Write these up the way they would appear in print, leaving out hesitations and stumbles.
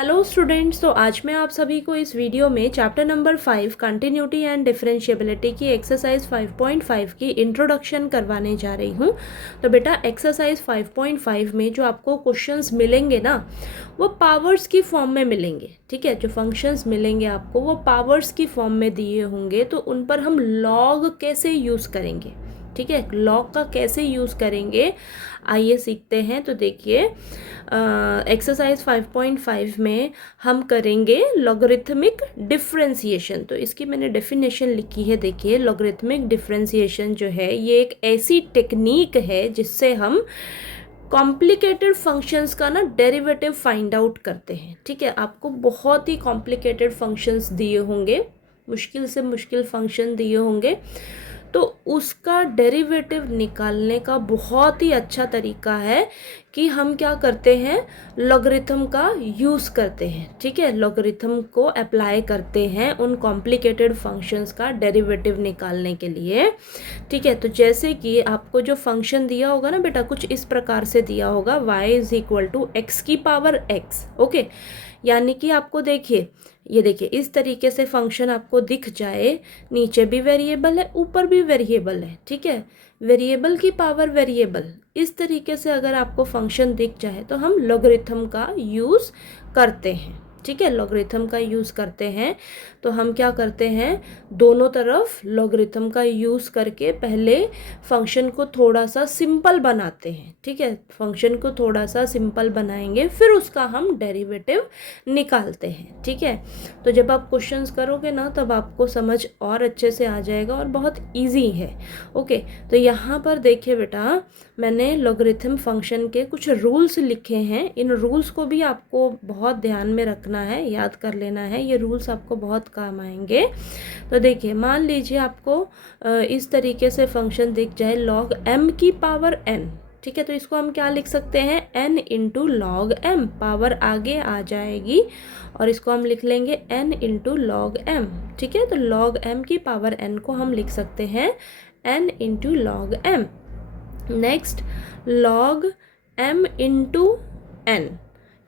Hello students, तो आज मैं आप सभी को इस वीडियो में chapter number 5 continuity and differentiability की एक्सरसाइज 5.5 की इंट्रोडक्शन करवाने जा रही हूँ। तो बेटा एक्सरसाइज 5.5 में जो आपको क्वेश्चंस मिलेंगे ना, वो पावर्स की फॉर्म में मिलेंगे। ठीक है, जो फंक्शंस मिलेंगे आपको वो पावर्स की फॉर्म में दिए होंगे। तो उन पर हम लॉग कैसे यूज़ करेंगे, ठीक है, लॉग का कैसे यूज़ करेंगे, आइए सीखते हैं। तो देखिए एक्सरसाइज 5.5 में हम करेंगे लॉगरिथमिक डिफरेंशिएशन। तो इसकी मैंने डेफिनेशन लिखी है। देखिए, लॉगरिथमिक डिफरेंशिएशन जो है ये एक ऐसी टेक्निक है जिससे हम कॉम्प्लिकेटेड फंक्शंस का ना डेरिवेटिव फाइंड आउट करते हैं। ठीक है, आपको बहुत ही कॉम्प्लिकेटेड फंक्शंस दिए होंगे, मुश्किल से मुश्किल फंक्शन दिए होंगे, तो उसका डेरिवेटिव निकालने का बहुत ही अच्छा तरीका है कि हम क्या करते हैं, लॉगरिथम का यूज़ करते हैं। ठीक है, लॉगरिथम को अप्लाई करते हैं उन कॉम्प्लिकेटेड फंक्शंस का डेरिवेटिव निकालने के लिए। ठीक है, तो जैसे कि आपको जो फंक्शन दिया होगा ना बेटा, कुछ इस प्रकार से दिया होगा y is equal to X की पावर x। ओके, यानी कि आपको देखिए, ये देखिए इस तरीके से फंक्शन आपको दिख जाए, नीचे भी वेरिएबल है ऊपर भी वेरिएबल है। ठीक है, वेरिएबल की पावर वेरिएबल, इस तरीके से अगर आपको फंक्शन दिख जाए तो हम लॉगरिथम का यूज़ करते हैं। ठीक है, लॉगरिथम का यूज़ करते हैं। तो हम क्या करते हैं, दोनों तरफ लॉगरिथम का यूज़ करके पहले फंक्शन को थोड़ा सा सिंपल बनाते हैं। ठीक है, फंक्शन को थोड़ा सा सिंपल बनाएंगे, फिर उसका हम डेरिवेटिव निकालते हैं। ठीक है, तो जब आप क्वेश्चंस करोगे ना तब आपको समझ और अच्छे से आ जाएगा और बहुत इजी है। ओके, तो यहाँ पर देखिए बेटा, मैंने लॉगरिथम फंक्शन के कुछ रूल्स लिखे हैं। इन रूल्स को भी आपको बहुत ध्यान में रखना है, याद कर लेना है। ये रूल्स आपको बहुत काम आएंगे। तो देखिए, मान लीजिए आपको इस तरीके से फंक्शन दिख जाए लॉग m की पावर n। ठीक है, तो इसको हम क्या लिख सकते हैं, n into log m, power आगे आ जाएगी और इसको हम लिख लेंगे n इंटू लॉग m। ठीक है, तो लॉग m की पावर n को हम लिख सकते हैं n into log m। Next, log m into n,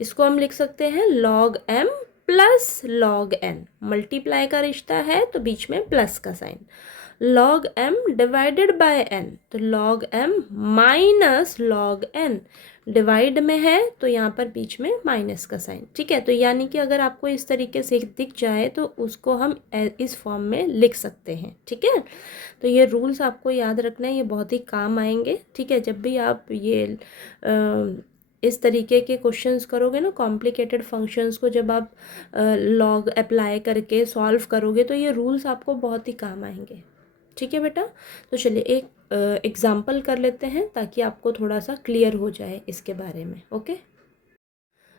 इसको हम लिख सकते हैं log m plus log n। Multiply का रिश्ता है तो बीच में प्लस का sign. Log m divided by n, तो log m minus log n, divide में है तो यहाँ पर बीच में माइनस का साइन। ठीक है, तो यानी कि अगर आपको इस तरीके से दिख जाए तो उसको हम इस फॉर्म में लिख सकते हैं। ठीक है, तो ये रूल्स आपको याद रखना है, ये बहुत ही काम आएंगे। ठीक है, जब भी आप ये इस तरीके के क्वेश्चंस करोगे ना, कॉम्प्लिकेटेड फंक्शंस को जब आप लॉग अप्लाई करके सॉल्व करोगे तो ये रूल्स आपको बहुत ही काम आएंगे। ठीक है बेटा, तो चलिए एक एग्जाम्पल कर लेते हैं ताकि आपको थोड़ा सा क्लियर हो जाए इसके बारे में। ओके,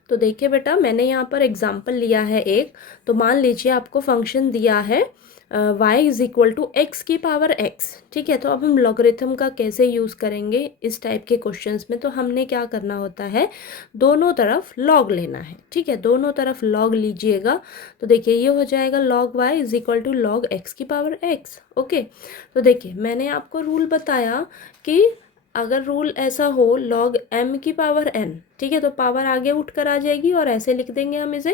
तो देखिए बेटा, मैंने यहाँ पर एग्जाम्पल लिया है एक। तो मान लीजिए आपको फंक्शन दिया है y is equal to X की पावर x। ठीक है, तो अब हम लॉगरिथम का कैसे यूज़ करेंगे इस टाइप के क्वेश्चंस में, तो हमने क्या करना होता है, दोनों तरफ लॉग लेना है। ठीक है, दोनों तरफ लॉग लीजिएगा। तो देखिए ये हो जाएगा log y is equal to log X की पावर x। ओके, तो देखिए मैंने आपको रूल बताया कि अगर रूल ऐसा हो लॉग m की पावर n, ठीक है, तो पावर आगे उठ कर आ जाएगी और ऐसे लिख देंगे हम इसे।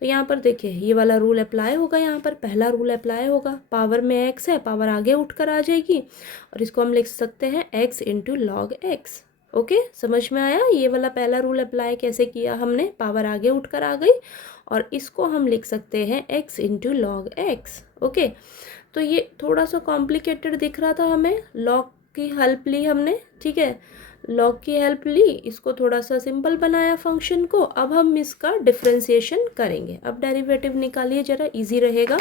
तो यहाँ पर देखिए ये वाला रूल अप्लाई होगा, यहाँ पर पहला रूल अप्लाई होगा, पावर में x है, पावर आगे उठ कर आ जाएगी और इसको हम लिख सकते हैं x into log x. Okay, समझ में आया ये वाला पहला रूल अप्लाई कैसे किया हमने, पावर आगे उठ कर आ गई और इसको हम लिख सकते हैं x into log x. Okay, तो ये थोड़ा सा कॉम्प्लिकेटेड दिख रहा था हमें, लॉग की हेल्प ली हमने। ठीक है, लॉग की हेल्प ली, इसको थोड़ा सा सिंपल बनाया फंक्शन को। अब हम इसका डिफरेंशिएशन करेंगे। अब डेरिवेटिव निकालिए जरा, इजी रहेगा।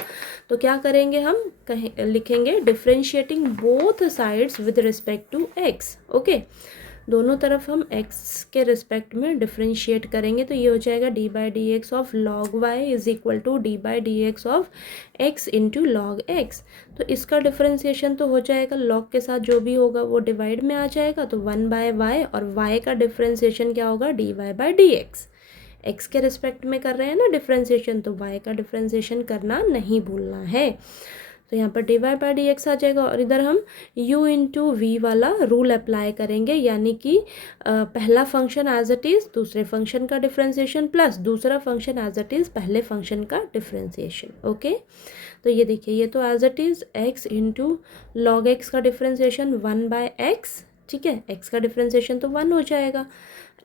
तो क्या करेंगे हम, कहें लिखेंगे differentiating both sides with respect to x। Okay, दोनों तरफ हम x के रिस्पेक्ट में डिफरेंशिएट करेंगे। तो ये हो जाएगा D by D X of log Y is equal to D by D X of X into log x. तो इसका डिफरेंशिएशन तो हो जाएगा, लॉग के साथ जो भी होगा वो डिवाइड में आ जाएगा, तो 1/y, और y का डिफरेंशिएशन क्या होगा, D Y by D x. X के रिस्पेक्ट में कर रहे हैं ना डिफरेंशिएशन, तो y का डिफरेंशिएशन करना नहीं भूलना है। तो यहाँ पर d Y by D x आ जाएगा और इधर हम u इंटू वी वाला रूल अप्लाई करेंगे, यानी कि पहला फंक्शन एज इट इज़ दूसरे फंक्शन का डिफ्रेंसिएशन प्लस दूसरा फंक्शन एज इट इज़ पहले फंक्शन का डिफ्रेंसिएशन। ओके, तो ये देखिए, ये तो as it is x into log x का डिफ्रेंसिएशन 1/x, ठीक है, x का डिफ्रेंसिएशन तो 1 हो जाएगा,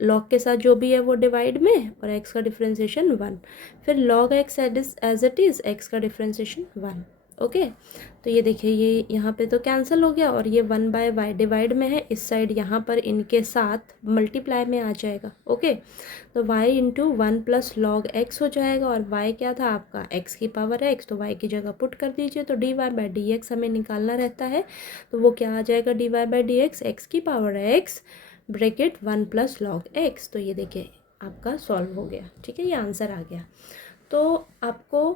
लॉग के साथ जो भी है वो डिवाइड में, और x का डिफ्रेंसिएशन 1, फिर log X as it is x का डिफ्रेंसिएशन 1। ओके, तो ये देखिए, ये यहाँ पे तो कैंसिल हो गया और ये 1/y डिवाइड में है, इस साइड यहाँ पर इनके साथ मल्टीप्लाई में आ जाएगा। ओके, तो y into 1 plus log x हो जाएगा, और y क्या था आपका, x की पावर x, तो y की जगह पुट कर दीजिए। तो d Y by D x हमें निकालना रहता है, तो वो क्या आ जाएगा, d Y by D x, x की power x bracket 1 plus log x. तो ये देखिए आपका सॉल्व हो गया, ठीक है, ये आंसर आ गया। तो आपको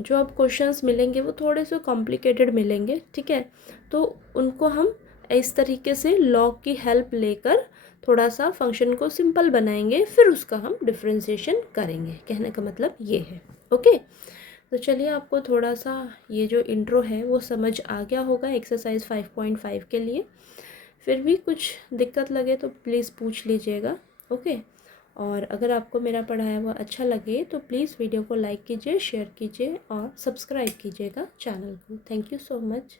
जो अब क्वेश्चंस मिलेंगे वो थोड़े से कॉम्प्लिकेटेड मिलेंगे, ठीक है, तो उनको हम इस तरीके से लॉग की हेल्प लेकर थोड़ा सा फंक्शन को सिंपल बनाएंगे, फिर उसका हम डिफ्रेंशिएशन करेंगे, कहने का मतलब ये है। ओके, तो चलिए, आपको थोड़ा सा ये जो इंट्रो है वो समझ आ गया होगा एक्सरसाइज 5.5 के लिए। फिर भी कुछ दिक्कत लगे तो प्लीज़ पूछ लीजिएगा। ओके, और अगर आपको मेरा पढ़ाया हुआ अच्छा लगे तो प्लीज़ वीडियो को लाइक कीजिए, शेयर कीजिए और सब्सक्राइब कीजिएगा चैनल को। Thank you so much.